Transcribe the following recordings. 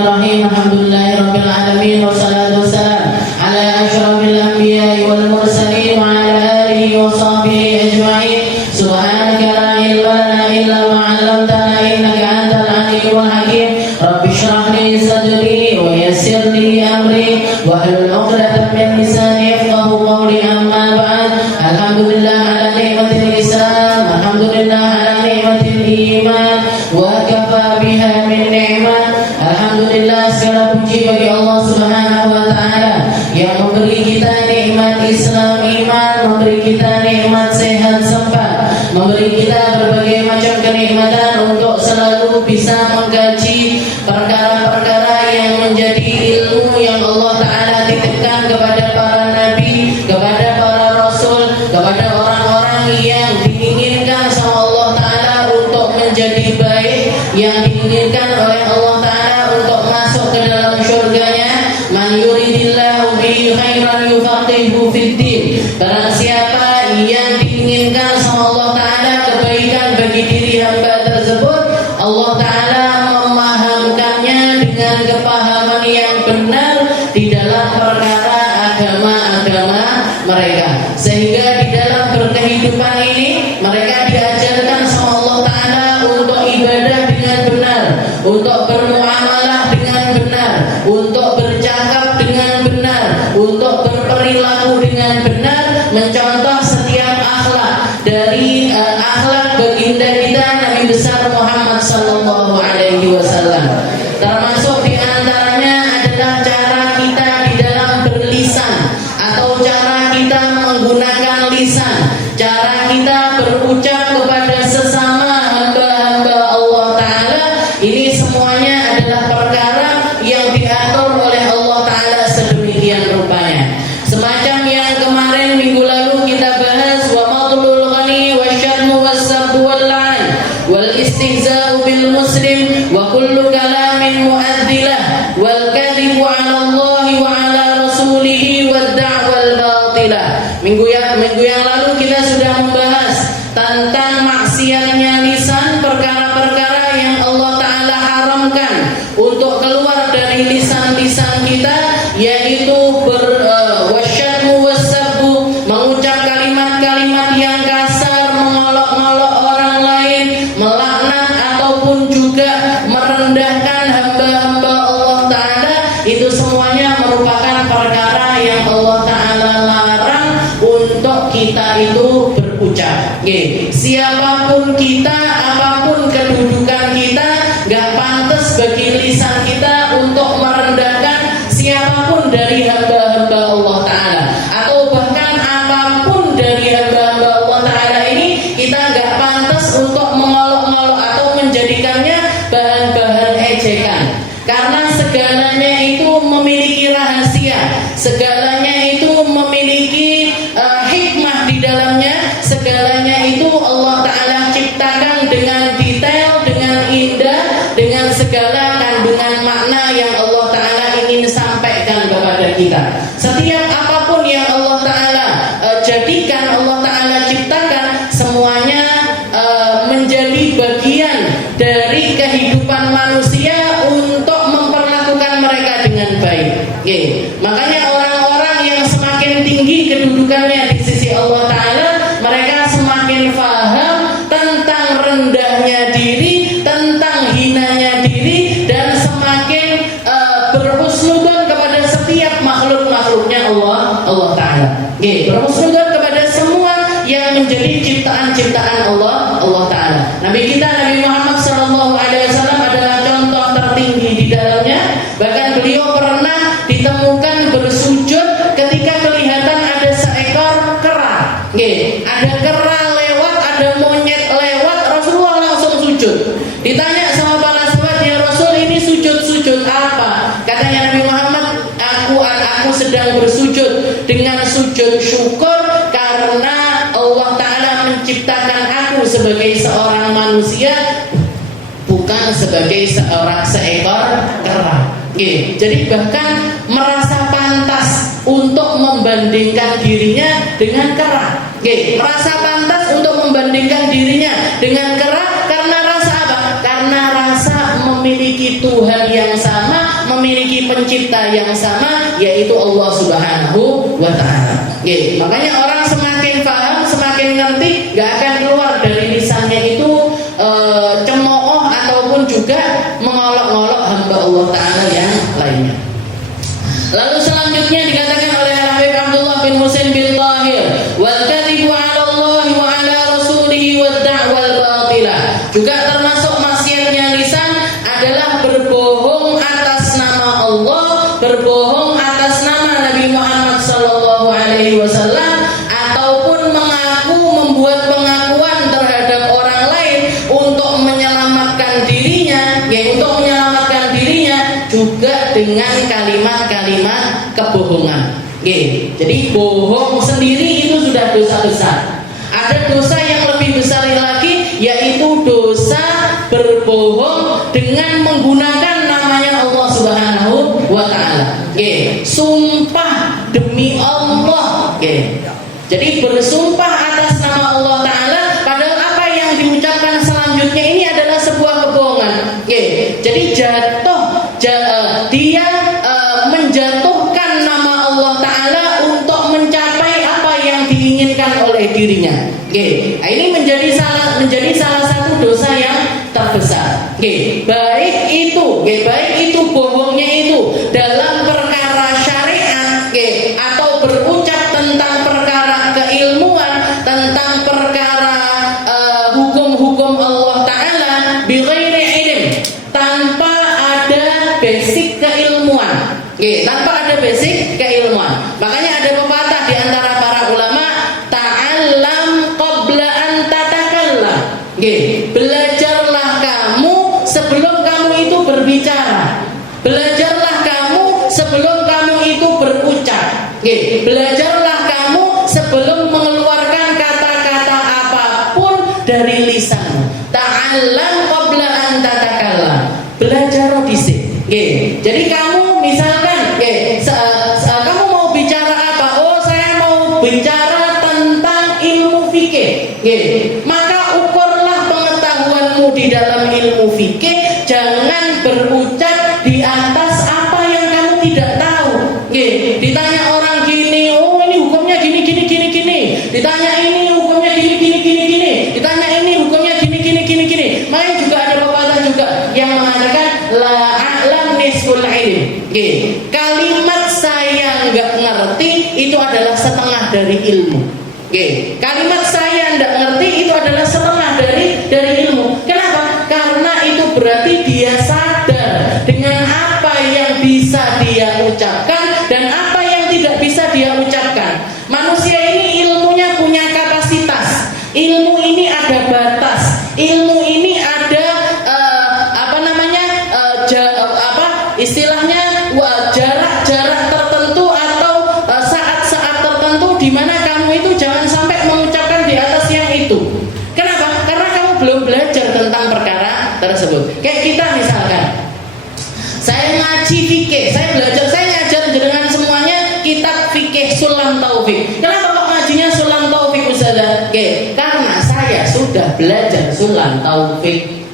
Bismillahirrahmanirrahim. Alhamdulillahirabbil alamin wassalatu wassalam ala asyrafil anbiya'i wal mursalin wa ala alihi wa sahbihi ajma'in. Subhanaka la ilma lana illa ma 'allamtana innaka antal alimul hakim. Rabbi shrah li sadri wa yassir li amri wahlul 'uqdatam min lisani yafqahu qawli. Amma ba'd. Alhamdulillah ala ni'matil Islam, alhamdulillah ala ni'matil iman wa kafa biha min ni'mat. Alhamdulillah, segala puji bagi Allah Subhanahu wa taala yang memberi kita nikmat Islam iman, memberi kita nikmat sehat sempat, memberi kita berbagai macam kenikmatan untuk selalu bisa mengkaji perkara-perkara yang menjadi ilmu yang Allah taala titipkan kepada para nabi, kepada para rasul, kepada orang-orang yang diinginkan sama Allah taala untuk menjadi baik, yang diinginkan oleh Allah taala untuk masuk ke dalam surganya. Man yuridillahu bihi khairan yufaqihu fiddin. Barang siapa yang diinginkan sama Allah taala kebaikan bagi diri hamba tersebut, Allah taala memahamkannya dengan kepahaman yang benar di dalam perkara agama-agama mereka, sehingga di dalam berkehidupan ini mereka diajarkan sama Allah taala untuk ibadah dengan benar, untuk bermuamalah dengan benar, untuk bercakap dengan benar, untuk berperilaku dengan benar, mencontoh setiap akhlak dari akhlak baginda kita Nabi besar Muhammad sallallahu alaihi wasallam. Termasuk di antaranya adalah cara kita di dalam berlisan atau cara kita menggunakan lisan, cara kita berucap kepada sesama hamba-hamba Allah taala. Ini semuanya adalah perkara yang diatur oleh Allah taala sedemikian rupanya. Semacam yang kemarin minggu lalu kita bahas, wa madlul ghani wasyarmu wasabbu wal la'n wal istihza'u bil muslim wa kullu kalamin mu'addilah wal kadhibu 'ala Allah wa 'ala rasulih wad da'wal batilah. Minggu yang lalu kita sudah membahas tentang maksiatnya lisan, perkara-perkara yang Allah taala haramkan untuk keluar dari lisan-lisan kita, yaitu wasyatmu wasabbu, mengucap kalimat-kalimat yang kasar, mengolok-olok orang lain, melaknat ataupun juga merendahkan hamba-hamba Allah taala. Itu semuanya merupakan perkara yang Allah taala larang untuk kita itu berucap. Siapapun kita, apapun kedudukan kita, gak pantas bagi lisan kita untuk merendahkan siapapun dari hamba-hamba Allah taala, atau bahkan apapun dari hamba-hamba Allah taala ini kita gak pantas untuk mengolok-olok atau menjadikannya bahan-bahan ejekan. Karena segalanya itu memiliki rahasia, segalanya itu memiliki hikmah di dalamnya, segalanya itu Allah taala ciptakan dengan detail, dengan indah, dengan segala kandungan makna yang Allah taala ingin sampaikan kepada kita. Setiap apapun yang Allah taala jadikan, Allah taala ciptakan, semuanya menjadi bagian dari kehidupan manusia untuk memperlakukan mereka dengan baik. Makanya orang-orang yang semakin tinggi kedudukannya di sisi Allah taala, mereka semakin paham tentang rendahnya diri, tentang hinanya diri, dan semakin berhusnudzon kepada setiap makhluk-makhluknya Allah taala. Berhusnudzon kepada semua yang menjadi ciptaan-ciptaan Allah taala. Nabi kita Nabi Muhammad sallallahu alaihi wasallam adalah contoh tertinggi di dalamnya. Bahkan beliau pernah ditemukan bersujud ketika kelihatan ada seekor kera. Ada kera lewat, ada monyet lewat, Rasulullah langsung sujud. Ditanya sama para sahabat, ya Rasul, ini sujud apa? Katanya Nabi Muhammad, aku sedang bersujud dengan sujud syukur karena Allah taala menciptakan aku sebagai seorang manusia, bukan sebagai seekor kera. Jadi bahkan merasa pantas untuk membandingkan dirinya dengan kera. Merasa pantas untuk membandingkan dirinya dengan kera karena rasa apa? Karena rasa memiliki Tuhan yang sama, pencipta yang sama, yaitu Allah Subhanahu wa Ta'ala. Makanya orang semakin paham, semakin ngerti, gak akan keluar dari lisannya itu cemooh ataupun juga mengolok-olok hamba Allah Ta'ala yang lainnya. Lalu selanjutnya dikatakan oleh Habib Abdullah bin Husain bin Tahir, wal kadhibu 'ala Allah wa 'ala rasulihi wad da'wal batilah. Juga termasuk maksiatnya lisan adalah berbohong atas nama Allah, berbohong atas nama Nabi Muhammad sallallahu alaihi wasallam, ataupun mengaku membuat pengakuan terhadap orang lain untuk menyelamatkan dirinya, untuk menyelamatkan dirinya juga dengan kalimat-kalimat kebohongan. Jadi bohong sendiri itu sudah dosa besar. Ada dosa yang lebih besar lagi, yaitu dosa berbohong dengan menggunakan namanya Allah Subhanahu wa Ta'ala. Sumpah demi Allah. Jadi bersumpah atas nama Allah Ta'ala, padahal apa yang diucapkan selanjutnya ini adalah sebuah kebohongan. Jadi dia menjatuhkan nama Allah Ta'ala untuk mencapai apa yang diinginkan oleh dirinya. Ini menjadi salah satu dosa yang terbesar. Baik itu bohongnya itu dalam perkara syariat, atau berucap tentang perkara keilmuan, tentang perkara hukum-hukum Allah Ta'ala bighairi ilm, tanpa ada basic keilmuan. Tanpa ada basic keilmuan. Makanya ada pepatah di antara para ulama, ta'allam qabla an tatakallam. Belajarlah kamu sebelum kamu itu berbicara. Belajarlah kamu sebelum kamu itu berucap. Belajarlah kamu sebelum mengeluarkan kata-kata apapun dari lisanmu. Ta'allam qabla an tatakallam. Belajar dhisik. Jadi kamu misalkan kamu mau bicara apa? Oh, saya mau bicara tentang ilmu fikih. Maka ukurlah pengetahuanmu di dalam ilmu fikih, jangan berucap di atas apa yang kamu tidak tahu. Ditanya orang gini, oh ini hukumnya gini. Ditanya ini hukumnya gini. Ditanya ini hukumnya gini. Makanya juga ada pepatah juga yang mengatakan la a'lam nisful ilm. Kalimat saya nggak ngerti itu adalah setengah dari ilmu. Kalimat saya nggak ngerti itu adalah setengah dari ilmu. Kenapa? Karena itu berarti dia sadar dengan apa yang bisa dia ucapkan dan apa yang tidak bisa dia ucapkan. Manusia ini ilmunya punya kapasitas. Ilmu ini ada batas. Ilmu ini ada istilahnya jarak-jarak tertentu atau saat-saat tertentu di mana kamu itu jangan sampai mengucapkan di atas yang itu. Kenapa? Karena kamu belum belajar tentang perkara tersebut. Kayak kita misalkan, saya ngaji fikih, saya ngajar dengan semuanya kitab fikih Sulam Taufik. Kenapa kok ngajinya Sulam Taufik, Ustazah? Karena saya sudah belajar Sulam Taufik.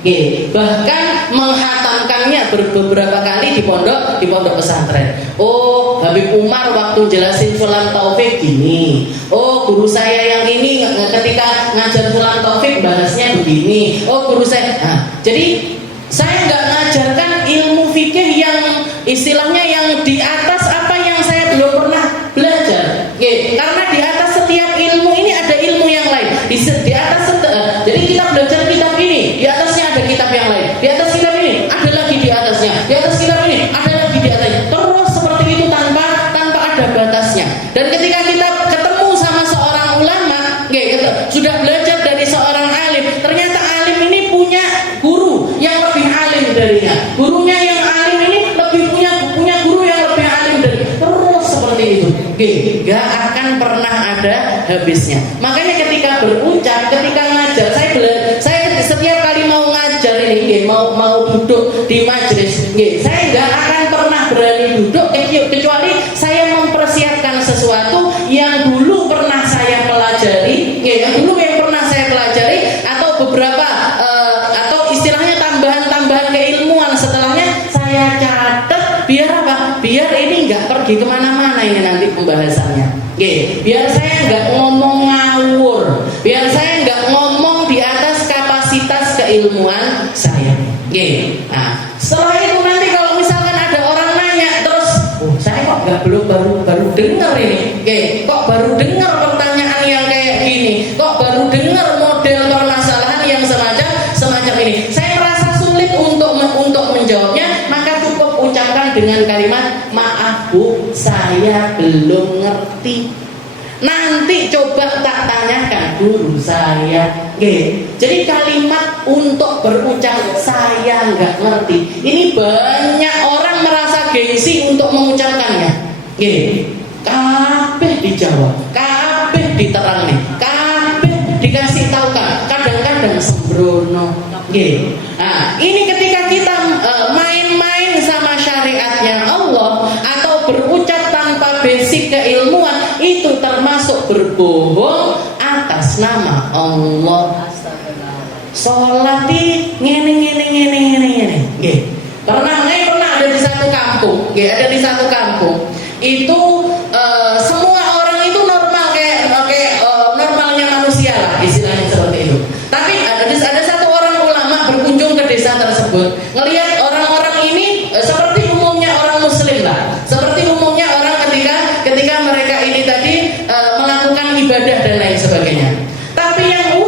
Bahkan menghatamkannya beberapa kali di pondok pesantren. Oh, Habib Umar waktu jelasin Sulam Taufik gini. Oh, guru saya yang ini ketika ngajar Sulam Taufik bahasnya begini. Oh, guru saya. Jadi saya nggak ngajarkan ilmu fikih yang istilahnya yang di atas apa yang saya belum pernah belajar. Karena di atas setiap ilmu ini ada ilmu yang lain. Di atas jadi kita belajar kitab ini, di atasnya ada kitab yang lain. Di atas kitab ini ada lagi di atasnya. Di atas kitab ini ada lagi di atasnya. Terus seperti itu tanpa ada batasnya. Dan ketika kita ketemu sama seorang ulama, sudah belajar dari seorang alim, ternyata alim ini punya guru yang lebih alim darinya. Gurunya yang alim ini lebih punya guru yang lebih alim dari. Terus seperti itu. Gak akan pernah ada habisnya. Makanya ketika berucap, ketika ngajar, saya setiap kali mau ngajar ini, mau duduk di majelis, saya gak akan pernah berani duduk kecuali saya mempersiapkan sesuatu yang dulu pernah saya pelajari, atau beberapa atau istilahnya tambahan keilmuan setelahnya saya catat biar apa? Biar ini nggak pergi kemana-mana ini nanti pembahasannya. Biar saya nggak ngomong ngawur, biar saya nggak ngomong di atas kapasitas keilmuan saya. Nah, setelah itu nanti kalau misalkan ada orang nanya terus, saya kok nggak baru dengar ini, kok baru dengar pertanyaan yang kayak gini, kok baru dengar model permasalahan yang semacam ini. Saya merasa sulit untuk menjawabnya, maka cukup ucapkan dengan kalimat, maaf Bu, saya belum ngerti. Nanti coba tak tanyakan guru saya. Jadi kalimat untuk berucap saya nggak ngerti, ini banyak orang merasa gengsi untuk mengucapkannya. Kabeh dijawab, kabeh diterangi, kabeh dikasih tahu kan. Kadang-kadang sembrono. Nah, ini ketika kita main-main sama syariatnya Allah atau berucap tanpa basic keilmuan, itu termasuk berbohong atas nama Allah. Sholat ngene. Pernah ada di satu kampung, itu semua orang itu normal kayak normalnya manusia lah, istilahnya seperti itu. Tapi ada satu orang ulama berkunjung ke desa tersebut, ngelihat orang-orang ini seperti umumnya orang muslim lah, seperti umumnya orang ketika mereka ini tadi melakukan ibadah dan lain sebagainya. Tapi yang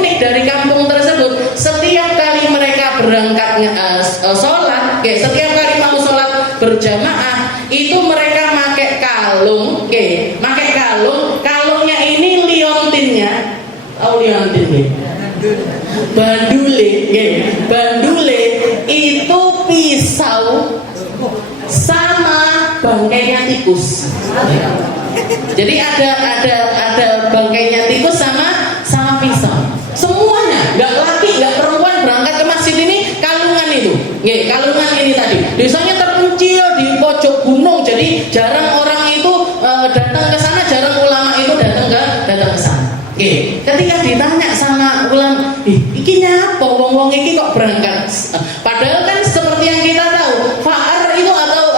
unik dari kampung tersebut, setiap kali mereka berangkat sholat, setiap kali mau sholat berjamaah, itu mereka pakai kalung, kalungnya ini liontinnya, tahu liontin? Bandule itu pisau sama bangkainya tikus. Jadi ada bangkainya tikus sama pisau. Semuanya, nggak laki, nggak perempuan berangkat ke masjid ini kalungan itu. Kalungan ini tadi. Desanya terpencil di pojok gunung, jadi jarang orang itu datang ke sana, jarang ulama itu datang ke sana. Ketika ditanya sama ulama, iki nyapa wong-wong iki kok berangkat? Padahal kan seperti yang kita tahu, fa'ar itu atau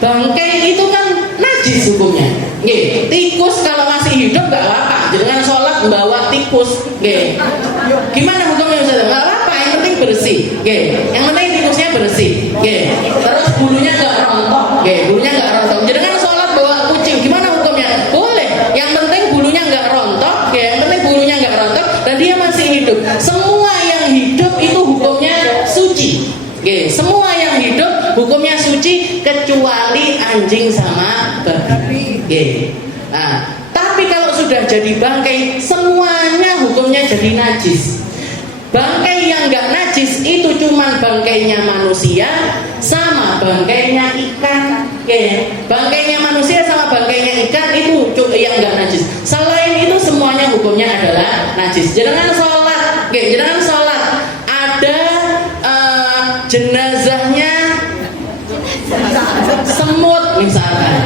bangkai itu kan najis hukumnya. Tikus kalau masih hidup nggak apa-apa, jangan sholat membawa tikus. Gimana hukumnya Ustaz? Nggak apa-apa, yang penting bersih. Yang penting tikusnya bersih. Terus bulunya nggak rontok. Jangan sholat bawa kucing. Gimana hukumnya? Boleh. Yang penting bulunya nggak rontok. Dan dia masih hidup. Semua yang hidup itu hukumnya suci. Semua yang hidup hukumnya suci kecuali anjing sama babi. Nah, tapi kalau sudah jadi bangkai, semuanya hukumnya jadi najis. Bangkai yang nggak najis itu cuma bangkainya manusia sama bangkainya ikan. Bangkainya manusia sama bangkainya ikan itu yang nggak najis. Selain itu semuanya hukumnya adalah najis. Jangan sholat. Ada jenazahnya semut misalkan.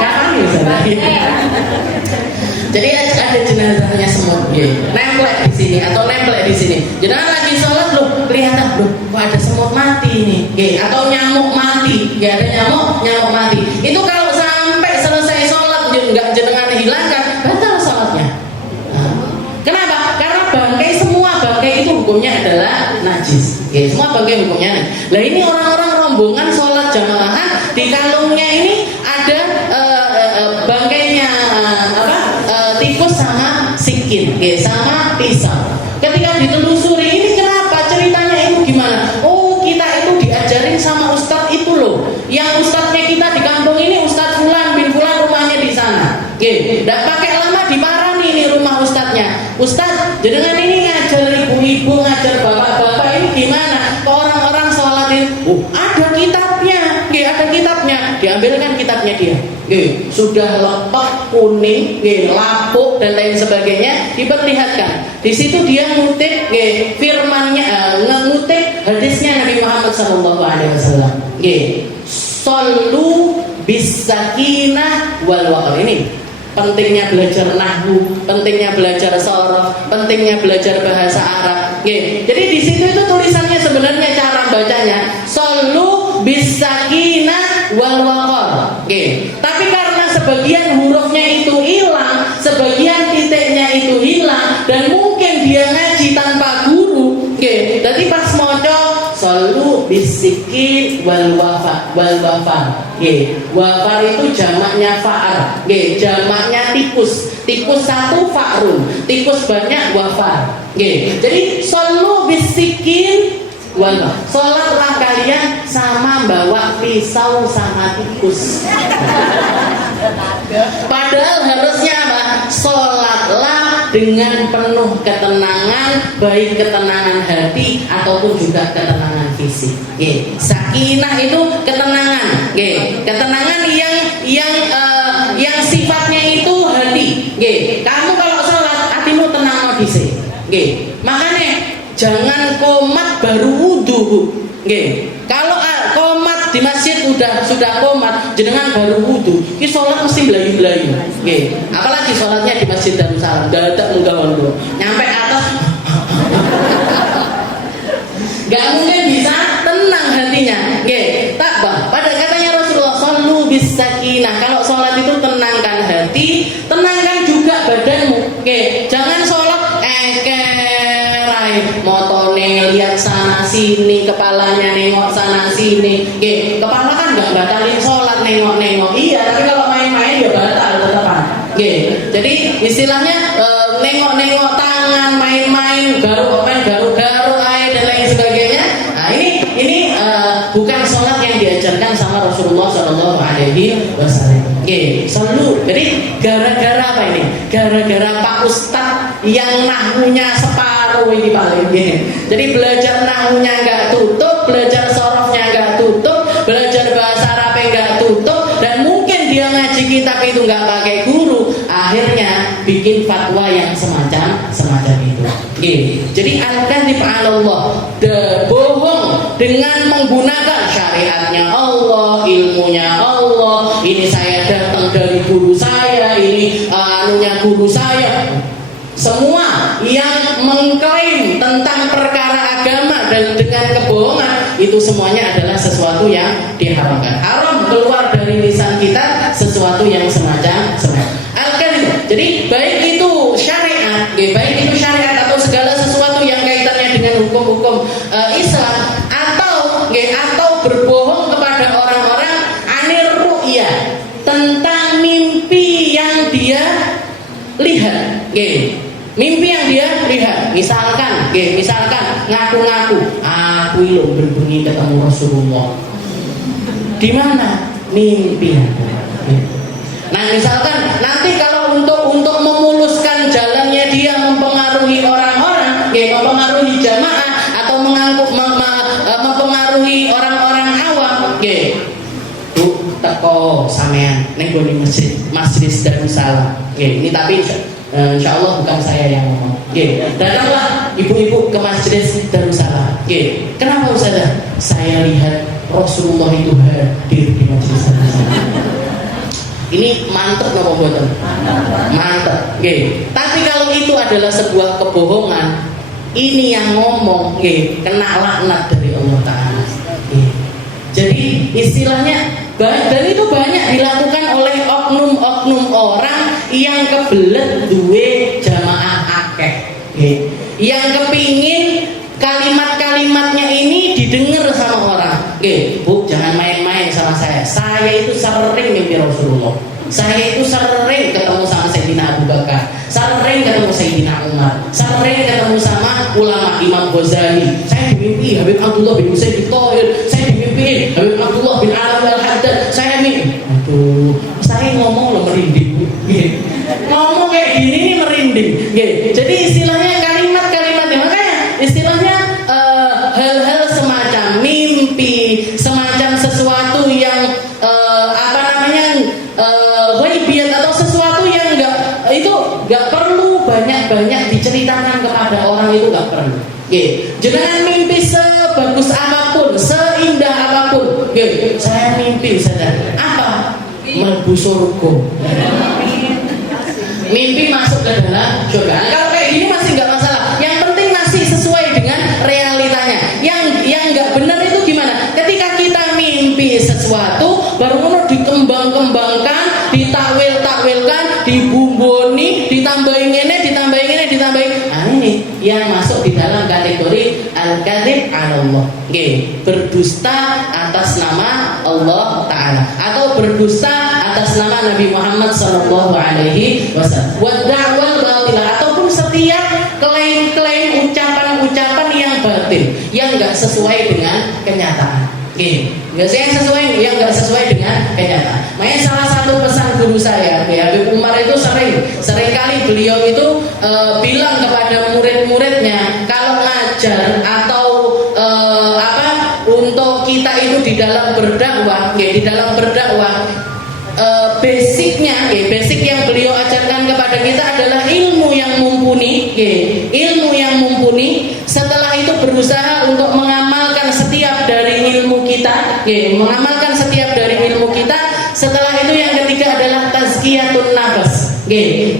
Kapan misalnya? Jadi ada jenazahnya semut, nemplek di sini atau nemplek di sini. Jangan lagi sholat loh, kelihatan loh, kok ada semut mati nih, atau nyamuk mati, ada nyamuk mati. Itu kalau sampai selesai sholat nggak jenengan hilangkan, batal sholatnya. Kenapa? Karena semua bangkai itu hukumnya adalah najis. Semua bangkai hukumnya najis. Lah ini orang-orang rombongan sholat jamaahan, di kalungnya ini ada bangkainya tikus sama sikin, sama pisau. Ketika ditelusuri ini kenapa, ceritanya itu gimana? Oh, kita itu diajarin sama ustadz itu loh. Yang ustadznya kita di kampung ini Ustadz Fulan bin Fulan, rumahnya di sana. Nggak pakai lama diparani ini rumah ustadznya. Ustadz, jenengan ini ngajar ibu-ibu, ngajar bapak-bapak ini gimana? Kok orang-orang sholatin? Ada kitabnya, ada kitabnya. Diambilkan kitabnya dia. Sudah lepak, kuning, lapuk dan lain sebagainya, diperlihatkan. Di situ dia ngutip firmannya, ngutip hadisnya Nabi Muhammad SAW. Sallu bisakinah wal waqar. Ini pentingnya belajar nahwu, pentingnya belajar sorof, pentingnya belajar bahasa Arab. Jadi di situ itu tulisannya sebenarnya cara Sallu bisikin wal wafar. Wafar itu jamaknya fa'ar. Jamaknya tikus. Tikus satu fa'run. Tikus banyak wafar. Jadi sallu bisikin wal wafar. Salatlah kalian sama bawa pisau sama tikus. Padahal harusnya apa? Salatlah dengan penuh ketenangan, baik ketenangan hati ataupun juga ketenangan fisik. Sakinah itu ketenangan, ketenangan yang sifatnya itu hati. Kamu kalau sholat hatimu tenang dhisik. Makanya jangan komat baru wudu. Kalau komat di masjid sudah komat, jenengan baru wudu, ini sholat mesti belayu-belayu. Apalagi sholatnya di Masjid Darussalam, dadak menggawan dulu, nyampe atas, gak mungkin bisa tenang hatinya. Tak bah. Pada katanya Rasulullah, sallu bisakinah. Kalau sholat itu tenangkan hati, tenangkan juga badanmu. Jangan sholat motone lihat sana sini, kepalanya nengok sana sini. Kepala kan nggak batalin sholat, nengok-nengok. Iya, tapi kalau main-main ya batal tetepan. Jadi istilahnya nengok-nengok tangan, main-main, garu-garu dan lain sebagainya. Nah ini bukan sholat yang diajarkan sama Rasulullah Shallallahu Alaihi Wasallam. Selalu. Jadi gara-gara apa ini? Gara-gara Pak Ustadz yang nahwunya separuh ini paling. Jadi belajar nahwunya nggak tutup, belajar sorofnya nggak tutup, belajar bahasa Arab nggak tutup, dan mungkin dia ngaji kitab itu nggak pakai guru, akhirnya bikin fatwa yang semacam itu. Jadi al-kadzib 'ala Allah, bohong dengan menggunakan syariatnya Allah, ilmunya Allah. Ini saya datang dari guru saya, ini anunya guru saya. Semua yang mengklaim tentang perkara agama dan dengan kebohongan itu semuanya adalah sesuatu yang diharamkan. Haram keluar dari lisan kita sesuatu yang semacam al-kadzib. Jadi baik itu syariat atau segala sesuatu yang kaitannya dengan hukum-hukum Islam atau berbohong kepada orang-orang anir ru'yah, tentang mimpi yang dia lihat. Mimpi yang dia lihat, misalkan ngaku-ngaku, aku lho bengi ketemu Rasulullah. Di mana? Mimpi. Nah, misalkan nanti kalau untuk memuluskan jalannya dia mempengaruhi orang-orang, mempengaruhi jamaah atau mempengaruhi orang-orang awam, teko sampean ning gone Masjid Darussalam. Ini tapi insyaallah bukan saya yang ngomong. Datanglah ibu-ibu ke Masjid Darussalam. Kenapa Ustazah? Saya lihat Rasulullah itu hadir di Masjid Darussalam. Ini mantep napa mboten? Mantep. Tapi kalau itu adalah sebuah kebohongan, ini yang ngomong kena laknat dari Allah Ta'ala. Jadi istilahnya, dan itu banyak dilakukan oleh oknum-oknum orang yang kebelet duwe jamaah akeh, yang kepingin kalimat-kalimatnya ini didengar sama orang. Bu, jangan main-main sama saya. Saya itu sering mimpi Rasulullah. Saya itu sering ketemu sama Sayyidina Abu Bakar, sering ketemu Sayyidina Umar, sering ketemu sama ulama Imam Ghazali. Saya dimimpi Habib Abdullah bin Husain bin Thahir, saya dimimpi Habib Abdullah bin Alawi Al-Haddad. Saya mimpi, saya ngomong lo merinding. Ngomong kayak gini nih merinding. Jadi istilahnya kalimat-kalimat, makanya istilahnya hal-hal semacam mimpi, semacam sesuatu yang ghaibiyat atau sesuatu yang nggak perlu banyak diceritakan kepada orang, itu nggak perlu. Jangan mimpi sebagus apapun, seindah apapun. Saya mimpi saja apa? Mlebu surga. Mimpi masuk ke dalam surga. Kalau kayak gini masih nggak masalah. Yang penting masih sesuai dengan realitanya. Yang nggak benar itu gimana? Ketika kita mimpi sesuatu baru dikembang-kembangkan, ditakwil-takwilkan, dibumboni, ditambahin ini. Nah, ini yang masuk di dalam kategori al-kadzib al-kadhib 'ala Allah. Berdusta atas nama Allah Ta'ala atau berdusta atas nama Nabi Muhammad sallallahu alaihi wasallam. Wa da'wal batilah ataupun setiap klaim-klaim ucapan-ucapan yang batil yang enggak sesuai dengan kenyataan. Yang nggak sesuai dengan kenyataan. Makanya salah satu pesan guru saya, Habib Umar itu sering kali beliau itu bilang kepada murid-muridnya kalau ngajar atau untuk kita itu di dalam berdakwah, basic yang beliau ajarkan kepada kita adalah ilmu yang mumpuni, Setelah itu berusaha untuk mengamalkan setiap dari ilmu kita, Setelah itu yang ketiga adalah tazkiyatun nafas,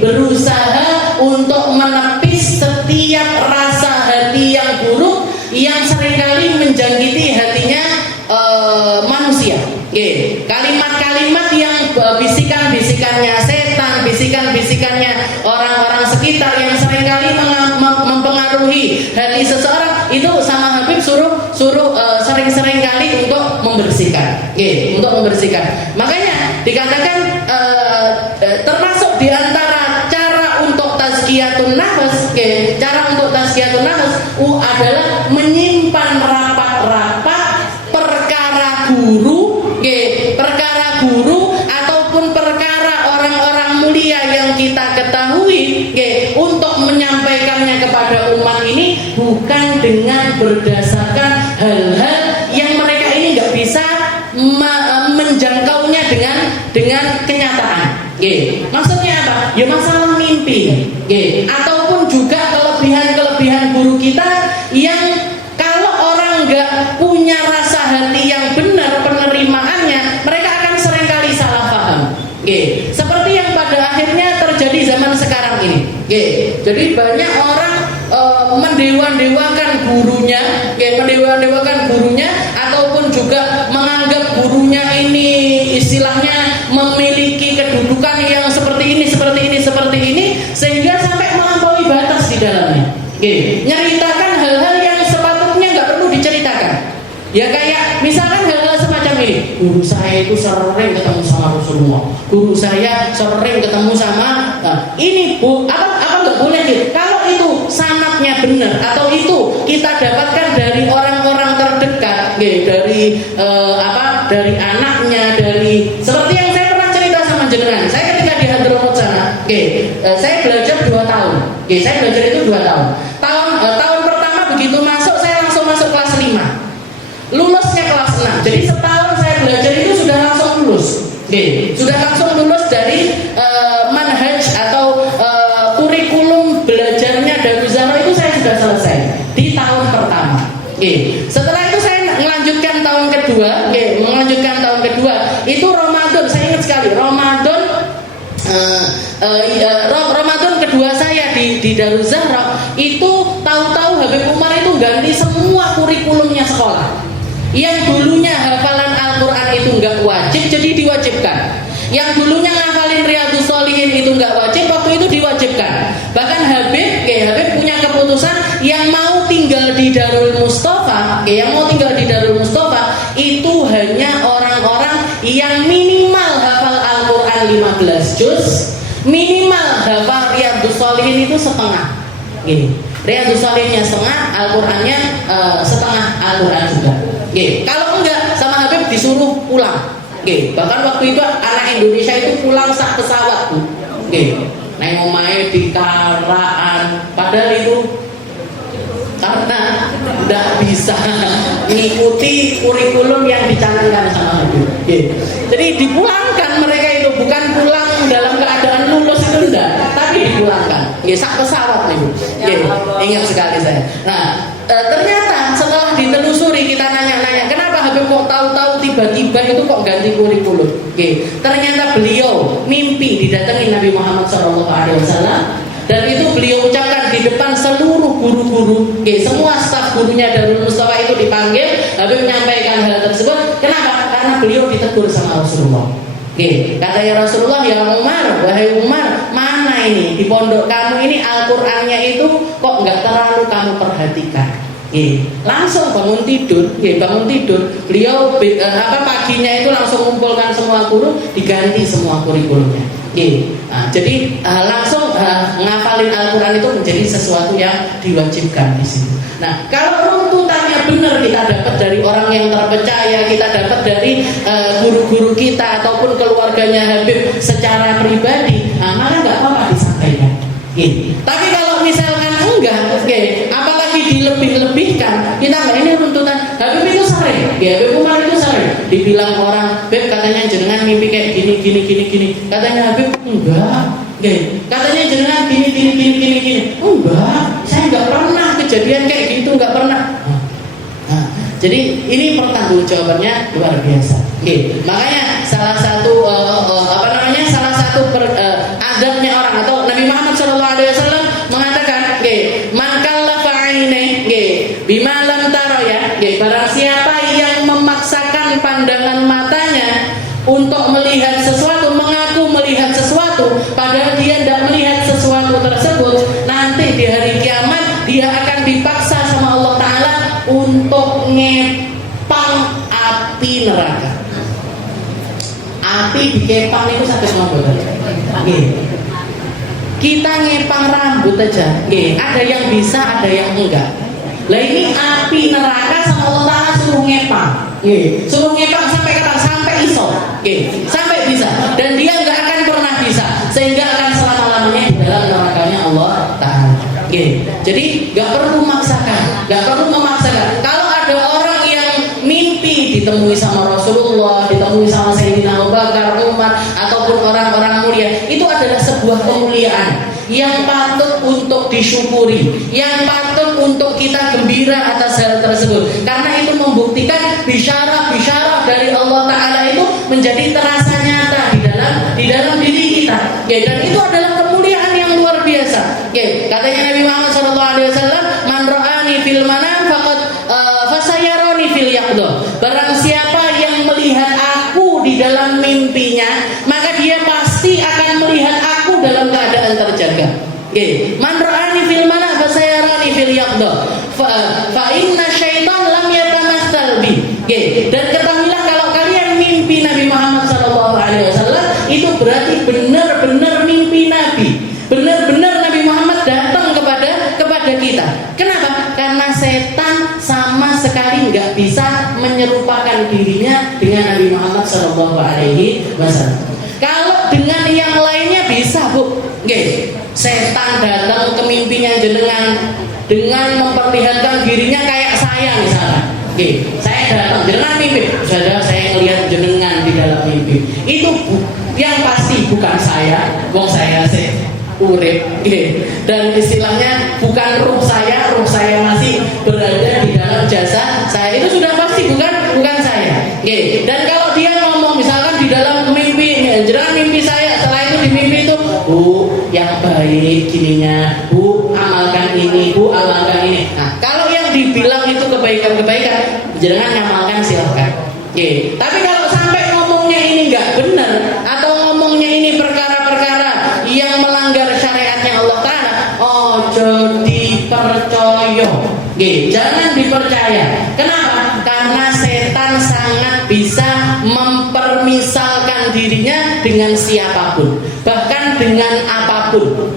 berusaha untuk menepis setiap rasa hati yang buruk yang seringkali menjangkiti hatinya manusia. Kalimat-kalimat yang bisikan-bisikannya setan, bisikan-bisikannya orang-orang sekitar yang seringkali mempengaruhi hati seseorang, itu sama Habib suruh sering-sering kali untuk membersihkan. Makanya dikatakan termasuk di antara cara untuk tazkiyatun nafas, adalah menyimpan rapat-rapat perkara guru ataupun perkara orang-orang mulia yang kita ketahui, untuk menyampaikannya kepada umat ini bukan dengan berdasarkan hal-hal yang mereka ini nggak bisa menjangkaunya dengan kenyataan. Maksudnya apa? Ya masalah mimpi, ataupun juga kelebihan guru kita yang kalau orang nggak punya rasa hati yang benar penerimaannya, mereka akan seringkali salah paham. Seperti yang pada akhirnya terjadi zaman sekarang ini. Jadi banyak orang mendewa-dewakan gurunya, ataupun juga menganggap gurunya ini istilahnya memiliki kedudukan yang seperti ini, sehingga sampai melampaui batas di dalamnya. Nyeritakan hal-hal yang sepatutnya nggak perlu diceritakan. Ya kayak misalkan hal-hal semacam ini, guru saya itu sering ketemu sama Rasulullah, guru saya sering ketemu sama ini bu, apa nggak boleh gitu. Kalau itu sanadnya benar atau itu kita dapatkan dari orang-orang terdekat, dari anaknya, dari seperti yang saya pernah cerita sama jenengan. Saya ketika di Hadramaut sana, saya belajar 2 tahun. Saya belajar itu 2 tahun. Tahun pertama begitu masuk, saya langsung masuk kelas 5. Lulusnya kelas 6. Jadi setahun saya belajar itu sudah langsung lulus. Sudah langsung lulus dari manhaj atau kurikulum belajarnya Daruzzahrah itu saya sudah selesai di tahun pertama. Setelah itu saya melanjutkan tahun kedua, itu Ramadan, saya ingat sekali Ramadan kedua saya di Daruzzahrah itu tahu-tahu Habib Umar itu ganti semua kurikulumnya sekolah. Yang dulunya hafalan Al-Quran itu nggak wajib, jadi diwajibkan. Yang dulunya ngafalin Riyadhus Shalihin itu nggak wajib, waktu itu diwajibkan. Bahkan Habib punya keputusan yang mau tinggal di Darul Mustafa, itu hanya orang-orang yang minimal hafal Al-Quran 15 juz, minimal hafal Riyadhus Shalihin itu setengah. Riyadhus Shalihinnya setengah, Al-Qurannya setengah Al-Quran juga. Kalau enggak, sama Habib disuruh pulang. Bahkan waktu itu anak Indonesia itu pulang sak pesawat, Bu. Naik omahe di Karaan, padahal itu karena tidak bisa mengikuti kurikulum yang dicanangkan sama Habib. Jadi dipulangkan mereka itu, bukan pulang dalam keadaan lulus itu enggak, tapi dipulangkan. Sak pesawat nih, Bu. Ingat sekali saya. Nah, ternyata setelah ditelusuri, kita nanya-nanya, kenapa Habib kok tahu-tahu tiba-tiba itu kok ganti kurikulum? Ternyata beliau mimpi didatangi Nabi Muhammad SAW, dan itu beliau ucapkan di depan seluruh guru-guru, semua staf gurunya Darul Mustafa itu dipanggil. Habib menyampaikan hal tersebut. Kenapa? Karena beliau ditegur sama Rasulullah. Kata ya Rasulullah, ya Umar, wahai Umar, mana ini di pondok kamu ini Al-Qur'annya itu kok nggak terlalu kamu perhatikan. langsung bangun tidur, beliau paginya itu langsung mengumpulkan semua guru, diganti semua kurikulumnya. Jadi langsung ngafalin Al-Quran itu menjadi sesuatu yang diwajibkan di situ. Nah, kalau runtutannya benar kita dapat dari orang yang terpercaya, kita dapat dari guru-guru kita ataupun keluarganya Habib secara pribadi, maka nggak apa-apa disampaikan. Tapi kalau misalkan enggak, apalagi dilebih-lebihkan, kita nggak, ini runtutan Habib itu sering, Habib Umar itu sering dibilang orang, Habib katanya jenengan mimpi kayak gini, katanya Habib enggak, katanya jenengan gini, enggak, saya nggak pernah kejadian kayak gitu, nggak pernah. Jadi ini pertanggungjawabannya luar biasa. Makanya salah satu adabnya orang, atau Nabi Muhammad SAW mengatakan, man kallafa aine, bima lam tara, barang siapa yang memaksakan pandangan matanya untuk melihat sesuatu, mengaku melihat sesuatu, padahal dia tidak melihat sesuatu tersebut, nanti di hari kiamat dia akan dipaksa sama Allah Ta'ala untuk ngepang api neraka. Api dikepang itu sakit banget. Kita ngepang rambut aja, ada yang bisa, ada yang enggak. Lah ini api neraka sama Allah Ta'ala suruh ngepang, suruh ngepang sampai kapan? Sampai iso, sampai bisa. Dan dia nggak akan pernah bisa, sehingga akan selama-lamanya di dalam nerakanya Allah Ta'ala. Jadi nggak perlu memaksakan, Kalau ada orang yang mimpi ditemui sama Rasulullah, ditemui sama Sayyidina Abu Bakar, Umar, ataupun orang-orang mulia, itu adalah sebuah kemuliaan yang patut untuk disyukuri, yang patut untuk kita gembira atas hal tersebut, karena itu membuktikan bisyarah dari Allah Ta'ala itu menjadi terasa nyata di dalam diri kita, dan itu adalah kemuliaan yang luar biasa. Katanya Nabi Muhammad SAW, man ra'ani fil manam faqad fasayarani fil yaqdah. Barang siapa yang melihat aku di dalam mimpinya, maka dia pasti akan melihat aku dalam keadaan terjaga. Man ra'ani fil manam fasayarani fil yaqdah. Fa inna syaitan lam yatamassal bi. Dan ketahuilah kalau kalian mimpi Nabi Muhammad SAW, itu berarti benar-benar mimpi Nabi. Benar-benar Nabi Muhammad datang kepada kita. Kenapa? Karena setan sama sekali nggak bisa menyerupakan dirinya dengan Nabi Muhammad SAW. Kalau dengan yang lainnya bisa, Bu. Setan datang ke mimpinya jenengan dengan memperlihatkan dirinya kayak saya misalnya. Saya datang, jenengan mimpi, saya melihat jenengan di dalam mimpi. Itu yang pasti bukan saya, wong saya urip, dan istilahnya bukan ruh saya masih berada di dalam jasad saya, itu sudah pasti bukan saya. Dan kalau dia ngomong misalkan di dalam mimpi, jenengan mimpi saya, setelah itu di mimpi itu, Bu, yang baik gininya, Bu, amalkan ini, Bu, amalkan ini. Nah, kalau yang dibilang itu kebaikan, jenengan ngamalkan silahkan. Tapi kalau sampai ngomongnya ini nggak benar, atau ngomongnya ini perkara-perkara yang melanggar syariatnya Allah Ta'ala, ojo dipercaya, jangan dipercaya. Kenapa? Karena setan sangat bisa mempermisalkan dirinya dengan siapapun, bahkan dengan apapun.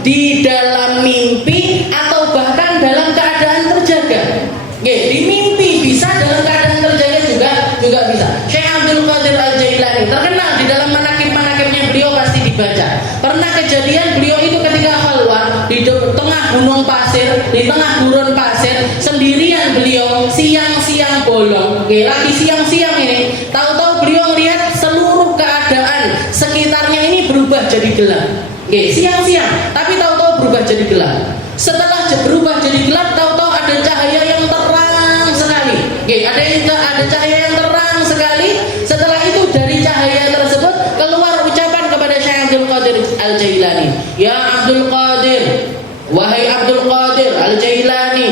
Di dalam mimpi atau bahkan dalam keadaan terjaga. Di mimpi bisa, dalam keadaan terjaga juga bisa. Syekh Abdul Qadir Al-Jailani terkenal di dalam manakib-manakibnya, beliau pasti dibaca. Pernah kejadian beliau itu ketika khalwat di tengah gunung pasir, di tengah gurun pasir, sendirian beliau, siang-siang bolong. Lagi siang-siang ini, tahu-tahu beliau melihat seluruh keadaan sekitarnya ini berubah jadi gelap. Siang-siang, tapi tahu-tahu berubah jadi gelap. Setelah berubah jadi gelap, tahu-tahu ada cahaya yang terang sekali. Ada cahaya yang terang sekali. Setelah itu dari cahaya tersebut keluar ucapan kepada Syekh Abdul Qadir Al-Jailani. Ya Abdul Qadir, wahai Abdul Qadir Al-Jailani,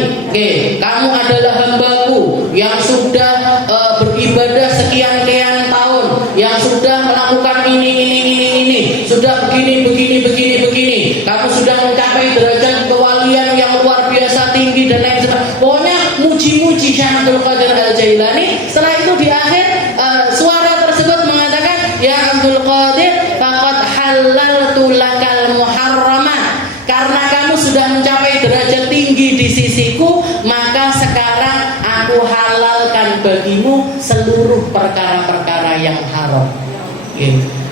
kamu adalah hambaku yang sudah beribadah sekian-kian tahun, yang sudah melakukan ini, sudah begini. Kamu sudah mencapai derajat kewalian yang luar biasa dipuji Syekh Abdul Qadir Al-Jailani. Setelah itu di akhir suara tersebut mengatakan, ya Abdul Qadir, faqad halaltu lakal muharramat. Karena kamu sudah mencapai derajat tinggi di sisiku, maka sekarang aku halalkan bagimu seluruh perkara-perkara yang haram.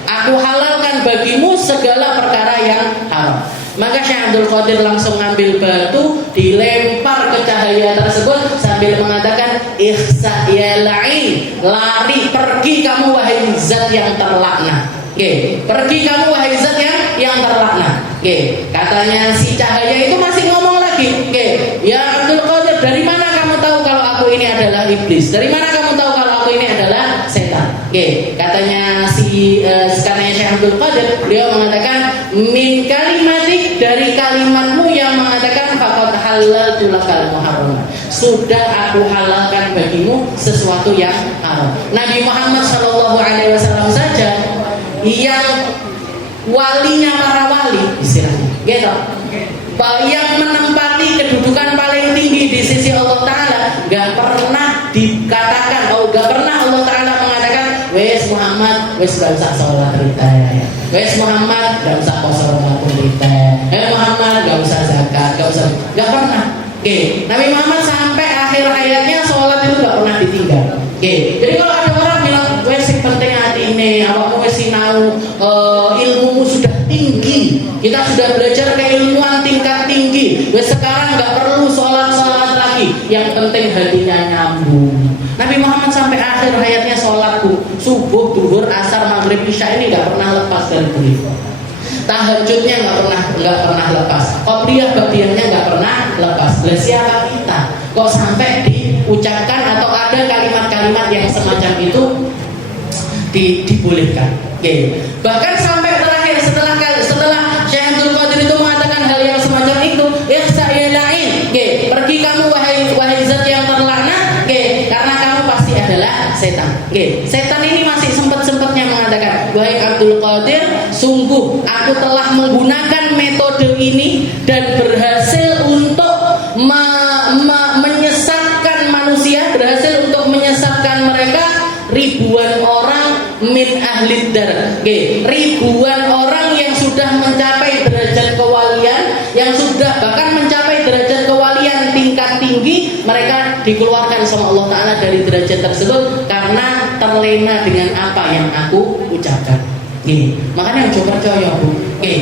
Aku halalkan bagimu segala perkara yang haram. Maka Syekh Abdul Qadir langsung ngambil batu, dilempar ke cahaya tersebut sambil mengatakan, ikhsa ya la'in, lari, pergi kamu wahai zat yang terlaknat. Pergi kamu wahai zat yang terlaknat. Katanya si cahaya itu masih ngomong lagi, ya Abdul Qadir, dari mana kamu tahu kalau aku ini adalah iblis? Dari mana kamu tahu kalau aku ini adalah setan? Katanya katanya Syekh Abdul Qadir, beliau mengatakan, min kalimatik, dari kalimatmu yang mengatakan faqad halaltu lakal muharramat, sudah aku halalkan bagimu sesuatu yang haram. Nabi Muhammad SAW saja yang walinya para wali, istilahnya, gitu, yang menempati kedudukan paling tinggi di sisi Allah Ta'ala, gak pernah dikatakan, gak pernah Allah Ta'ala mengatakan, wes Muhammad, wes gak usah sholat rita, wes Muhammad, gak usah puasa Ramadan rita, Muhammad, gak usah zakat, gak pernah. Nabi Muhammad sampai akhir hayatnya sholat itu gak pernah ditinggal. Jadi kalau ada orang bilang, wes penting hati ini, awakmu wes sinau, ilmumu sudah tinggi, kita sudah belajar keilmuan tingkat tinggi, wes sekarang gak perlu sholat lagi, yang penting hatinya nyambung. Nabi Muhammad sampai akhir hayatnya sholat subuh, duhur, asar, maghrib, isya ini gak pernah lepas dari beliau. Tahajudnya nggak pernah lepas, qobliyah ba'diyahnya nggak pernah lepas. Lah siapa kita kok sampai diucapkan atau ada kalimat-kalimat yang semacam itu dibolehkan? Bahkan sampai terakhir setelah Syekh Abdul Qadir itu mengatakan hal yang semacam itu, ikhsa ya la'in, pergi kamu wahai zat yang terlaknat, karena kamu pasti adalah setan. Setan ini masih sempat-sempatnya mengatakan, wahai Abdul Qadir, sungguh aku telah menggunakan metode ini dan berhasil untuk menyesatkan manusia, berhasil untuk menyesatkan mereka ribuan orang min ahli dar. Ribuan orang yang sudah mencapai derajat kewalian, yang sudah bahkan mencapai derajat kewalian tingkat tinggi, mereka dikeluarkan sama Allah Ta'ala dari derajat tersebut karena terlena dengan apa yang aku ucapkan. Makanya coba percaya, Bu.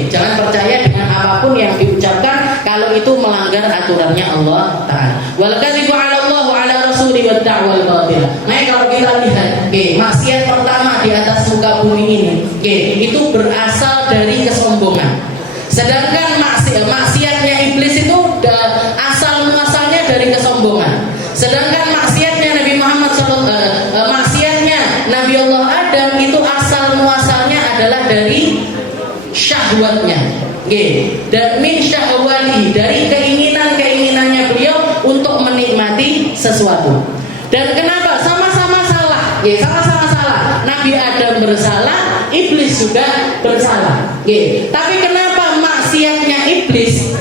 Jangan percaya dengan apapun yang diucapkan kalau itu melanggar aturannya Allah Ta'ala. Wal kadzibu 'ala Allah wa 'ala rasuli wad da'wal batilah. Nah, kalau kita lihat, maksiat pertama di atas muka bumi ini, itu berasal dari kesombongan. Sedangkan maksiatnya iblis itu asal muasalnya dari kesombongan. Sedangkan maksiatnya Nabi Muhammad maksiatnya Nabi Allah Adam itu asal muasalnya adalah dari syahwatnya. Dan min syahwati, dari keinginannya beliau untuk menikmati sesuatu. Dan kenapa? Sama-sama salah. Sama-sama salah. Nabi Adam bersalah, iblis juga bersalah. Tapi kenapa maksiatnya iblis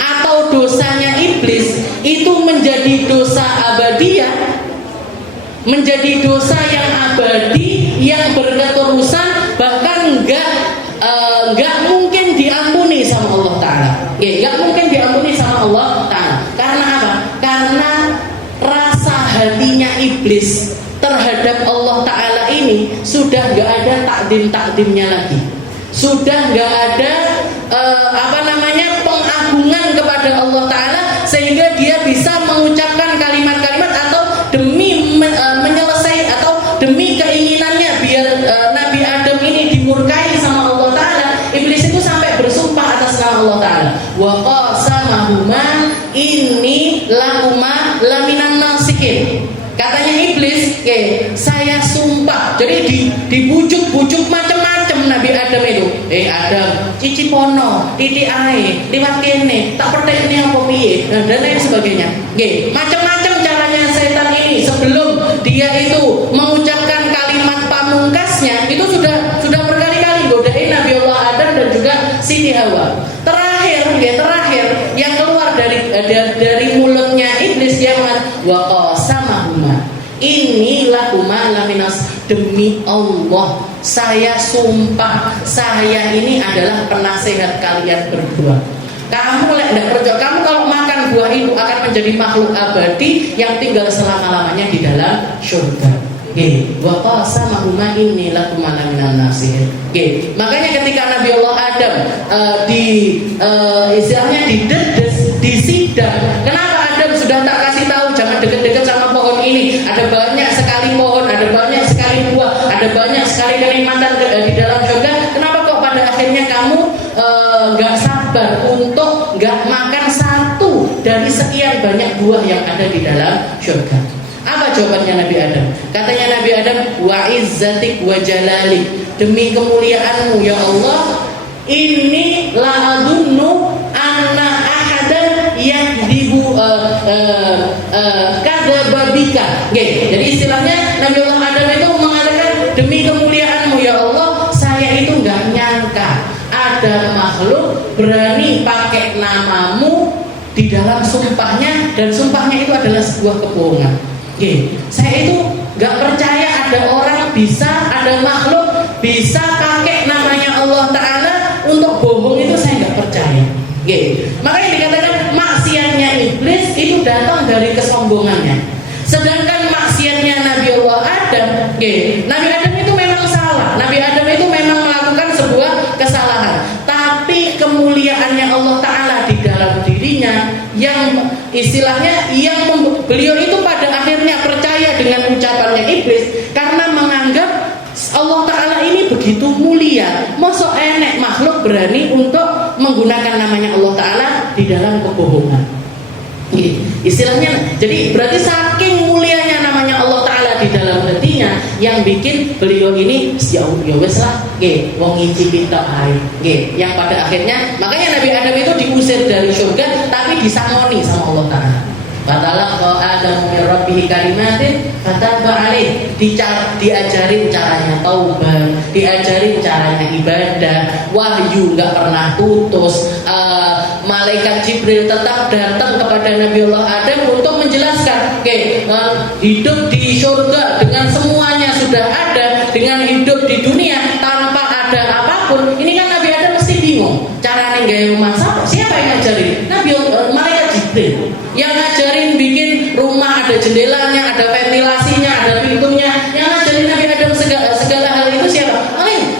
atau dosanya iblis itu menjadi dosa abadiyah, menjadi dosa yang abadi, yang berketerusan, bahkan enggak mungkin diampuni sama Allah Ta'ala. Enggak mungkin diampuni sama Allah Ta'ala. Karena apa? Karena rasa hatinya iblis terhadap Allah Ta'ala ini sudah enggak ada takdim-takdimnya lagi. Sudah enggak ada pengagungan kepada Allah Ta'ala, sehingga dia bisa mengucapkan kalimat-kalimat atau demi menyelesaikan atau demi keinginannya biar Nabi Adam ini dimurkai sama Allah Ta'ala, iblis itu sampai bersumpah atas nama Allah Ta'ala, wa qasamahuma inni lakuma laminan nasikin. Katanya iblis, saya sumpah. Jadi dibujuk-bujuk macam-macam Nabi Adam itu. Adam, cici pono, titik ae, liwat kene, tak pertek ini apa piye, dan lain sebagainya. Macam-macam caranya setan ini sebelum dia itu mengucapkan kalimat pamungkasnya, itu sudah berkali-kali godain Nabi Allah Adam dan juga Siti Hawa. Terakhir yang keluar dari mulutnya iblis, dia mengatakan wa qasamahuma inilah huma laminas, demi Allah saya sumpah saya ini adalah penasehat kalian berdua. Kamu tidak percaya, kamu kalau makan buah itu akan menjadi makhluk abadi yang tinggal selama-lamanya di dalam surga. Wa qasamahuma inilah huma laminan nasihin. Makanya ketika Nabi Allah Adam istilahnya didedes, disidang, kenapa Adam sudah tak kasih tahu jangan dekat-dekat sama pohon ini, ada banyak sekali pohon, ada banyak sekali buah, ada banyak sekali kenikmatan di dalam surga, kenapa kok pada akhirnya kamu gak sabar untuk gak makan satu dari sekian banyak buah yang ada di dalam surga? Apa jawabannya Nabi Adam? Katanya Nabi Adam, wa izzatik wa jalalik, demi kemuliaanmu ya Allah, ini la adunnu anna ahadan yakdibu kadababika. Jadi istilahnya Nabi Allah Adam itu mengatakan, demi kemuliaanmu ya Allah, saya itu nggak nyangka ada makhluk berani pakai namamu di dalam sumpahnya, dan sumpahnya itu adalah sebuah kebohongan. Saya itu nggak percaya ada orang bisa, ada makhluk bisa pakai namanya Allah Ta'ala untuk bohong, itu saya nggak percaya. Makanya dikatakan maksiatnya iblis itu datang dari kesombongannya. Sedangkan maksiatnya Nabi Allah Adam, Nabi Adam itu memang salah, Nabi Adam itu memang melakukan sebuah kesalahan, tapi kemuliaannya Allah Ta'ala di dalam dirinya yang istilahnya yang beliau itu pada akhirnya percaya dengan ucapannya iblis karena menganggap Allah Ta'ala ini begitu mulia, masa enek makhluk berani untuk menggunakan namanya Allah Ta'ala di dalam kebohongan. Istilahnya, jadi berarti saking mulianya namanya Allah Ta'ala di dalam hatinya yang bikin beliau ini ya wes lah, wong ngicipi tok ae, yang pada akhirnya makanya Nabi Adam itu diusir dari surga tapi disangoni sama Allah Ta'ala. Fatalaqa Adam min rabbih kalimatin fataba alaih, diajarin caranya taubat, diajarin caranya ibadah, wahyu enggak pernah putus. Malaikat Jibril tetap datang kepada Nabi Allah Adam untuk menjelaskan, hidup di surga dengan semuanya sudah ada, dengan hidup di dunia tanpa ada apapun. Ini kan Nabi Adam mesti bingung caranya gaya rumah, siapa yang ngajarin? Malaikat Jibril yang ngajarin bikin rumah ada jendelanya, ada ventilasinya, ada pintunya, yang ngajarin Nabi Adam segala hal itu siapa?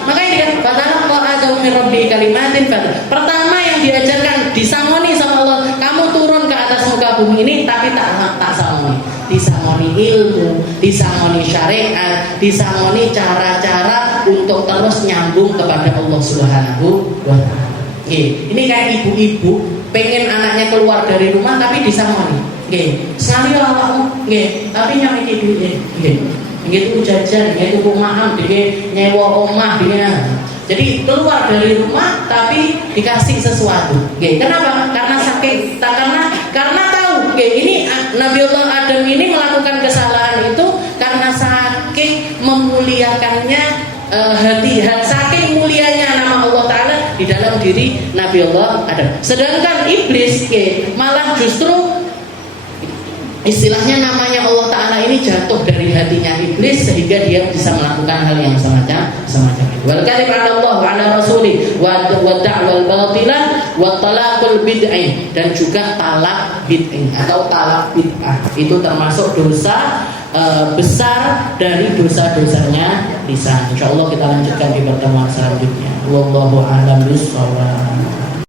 Makanya dikatakan fatalaqa Adam min rabbih kalimatin. Pertama yang diajarkan, disangoni sama Allah, kamu turun ke atas muka bumi ini tapi tak sangoni, disangoni ilmu, disangoni syariat, disangoni cara-cara untuk terus nyambung kepada Allah Subhanahu wa Ta'ala. Ini kayak ibu-ibu pengen anaknya keluar dari rumah tapi disangoni, sekali awakmu, tapi nyampe duit, gitu jajan, gitu rumahan, nyewa omah, jadi keluar dari rumah tapi dikasih sesuatu. Kenapa? Karena sakit, karena tahu, ini Nabi Allah Adam ini melakukan kesalahan itu karena saking memuliakannya hati, saking mulianya nama Allah Ta'ala di dalam diri Nabi Allah Adam. Sedangkan iblis malah justru istilahnya namanya Allah Ta'ala ini jatuh dari hatinya iblis sehingga dia bisa melakukan hal yang semacam itu. Wal kalim 'ala Allah wa 'ala rasuli wa da'wal batilah wa talaqul bid'ah, dan juga talak bid'ah atau talak bid'ah itu termasuk dosa besar dari dosa-dosanya lisan. Insyaallah kita lanjutkan di pertemuan selanjutnya. Wallahu a'lam bishawab.